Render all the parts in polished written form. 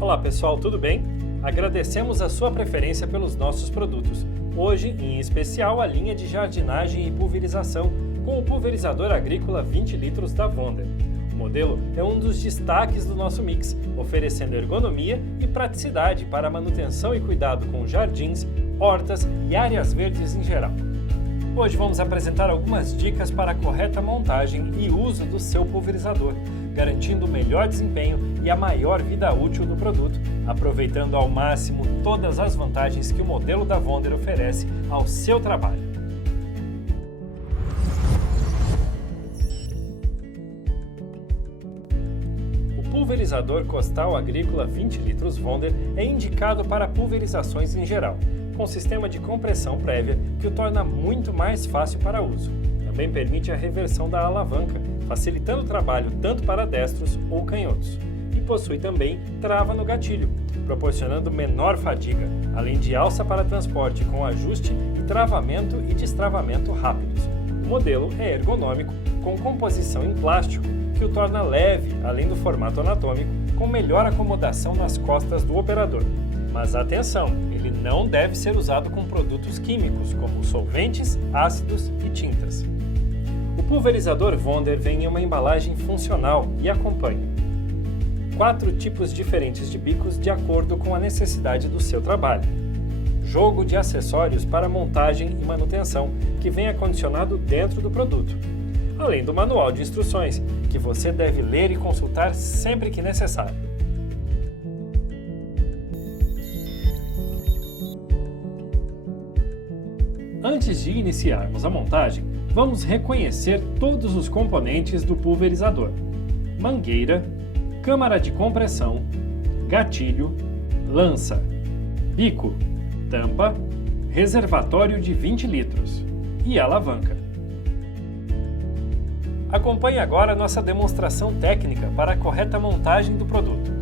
Olá pessoal, tudo bem? Agradecemos a sua preferência pelos nossos produtos. Hoje, em especial, a linha de jardinagem e pulverização com o pulverizador agrícola 20 litros da Wonder. O modelo é um dos destaques do nosso mix, oferecendo ergonomia e praticidade para a manutenção e cuidado com jardins, hortas e áreas verdes em geral. Hoje vamos apresentar algumas dicas para a correta montagem e uso do seu pulverizador, garantindo o melhor desempenho e a maior vida útil do produto, aproveitando ao máximo todas as vantagens que o modelo da Wonder oferece ao seu trabalho. O pulverizador costal agrícola 20 litros Wonder é indicado para pulverizações em geral, com sistema de compressão prévia que o torna muito mais fácil para uso. Também permite a reversão da alavanca, facilitando o trabalho tanto para destros ou canhotos. E possui também trava no gatilho, proporcionando menor fadiga, além de alça para transporte com ajuste e travamento e destravamento rápidos. O modelo é ergonômico, com composição em plástico, que o torna leve, além do formato anatômico, com melhor acomodação nas costas do operador. Mas atenção, ele não deve ser usado com produtos químicos, como solventes, ácidos e tintas. O pulverizador Wonder vem em uma embalagem funcional e acompanha 4 tipos diferentes de bicos de acordo com a necessidade do seu trabalho. Jogo de acessórios para montagem e manutenção, que vem acondicionado dentro do produto. Além do manual de instruções, que você deve ler e consultar sempre que necessário. Antes de iniciarmos a montagem, vamos reconhecer todos os componentes do pulverizador: mangueira, câmara de compressão, gatilho, lança, bico, tampa, reservatório de 20 litros e alavanca. Acompanhe agora nossa demonstração técnica para a correta montagem do produto.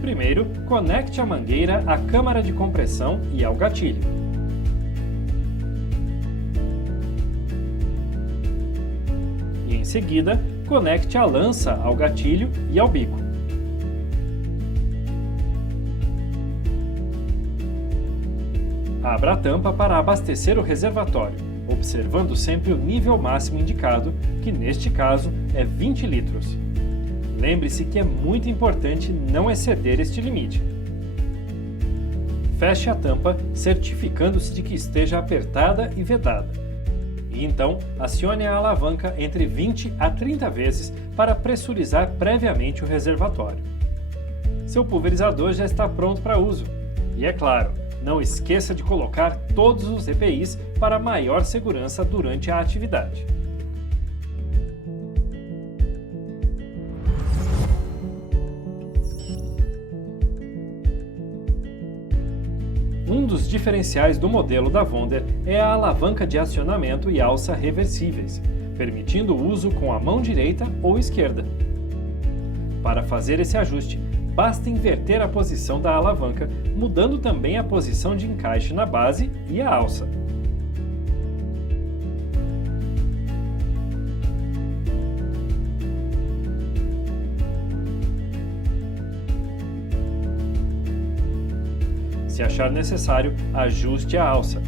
Primeiro, conecte a mangueira à câmara de compressão e ao gatilho. E em seguida, conecte a lança ao gatilho e ao bico. Abra a tampa para abastecer o reservatório, observando sempre o nível máximo indicado, que neste caso é 20 litros. Lembre-se que é muito importante não exceder este limite. Feche a tampa, certificando-se de que esteja apertada e vedada. E então, acione a alavanca entre 20 a 30 vezes para pressurizar previamente o reservatório. Seu pulverizador já está pronto para uso. E é claro, não esqueça de colocar todos os EPIs para maior segurança durante a atividade. Um dos diferenciais do modelo da Wonder é a alavanca de acionamento e alça reversíveis, permitindo o uso com a mão direita ou esquerda. Para fazer esse ajuste, basta inverter a posição da alavanca, mudando também a posição de encaixe na base e a alça. Se achar necessário, ajuste a alça.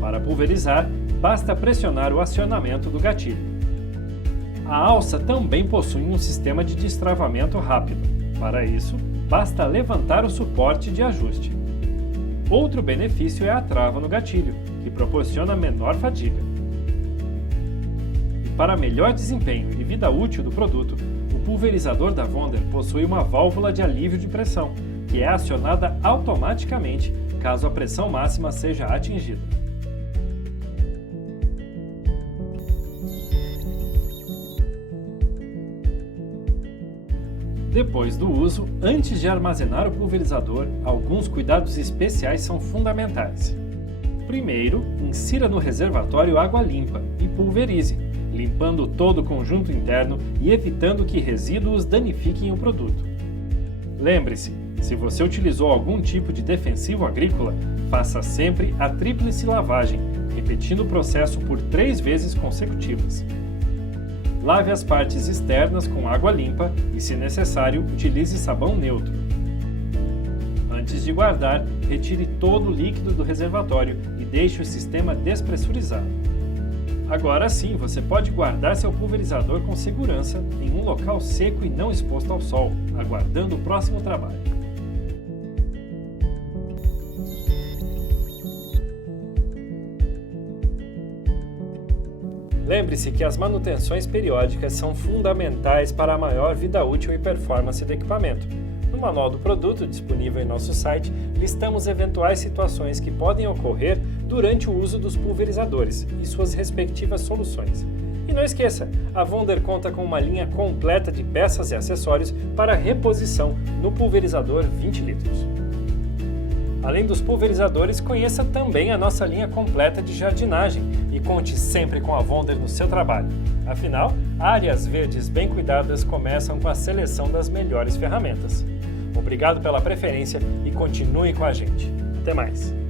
Para pulverizar, basta pressionar o acionamento do gatilho. A alça também possui um sistema de destravamento rápido. Para isso, basta levantar o suporte de ajuste. Outro benefício é a trava no gatilho, que proporciona menor fadiga. E para melhor desempenho e vida útil do produto, o pulverizador da Wonder possui uma válvula de alívio de pressão, que é acionada automaticamente caso a pressão máxima seja atingida. Depois do uso, antes de armazenar o pulverizador, alguns cuidados especiais são fundamentais. Primeiro, insira no reservatório água limpa e pulverize, limpando todo o conjunto interno e evitando que resíduos danifiquem o produto. Lembre-se, se você utilizou algum tipo de defensivo agrícola, faça sempre a tríplice lavagem, repetindo o processo por 3 vezes consecutivas. Lave as partes externas com água limpa e, se necessário, utilize sabão neutro. Antes de guardar, retire todo o líquido do reservatório e deixe o sistema despressurizado. Agora sim, você pode guardar seu pulverizador com segurança em um local seco e não exposto ao sol, aguardando o próximo trabalho. Lembre-se que as manutenções periódicas são fundamentais para a maior vida útil e performance do equipamento. No manual do produto, disponível em nosso site, listamos eventuais situações que podem ocorrer durante o uso dos pulverizadores e suas respectivas soluções. E não esqueça, a Wonder conta com uma linha completa de peças e acessórios para reposição no pulverizador 20 litros. Além dos pulverizadores, conheça também a nossa linha completa de jardinagem e conte sempre com a Wonder no seu trabalho. Afinal, áreas verdes bem cuidadas começam com a seleção das melhores ferramentas. Obrigado pela preferência e continue com a gente. Até mais!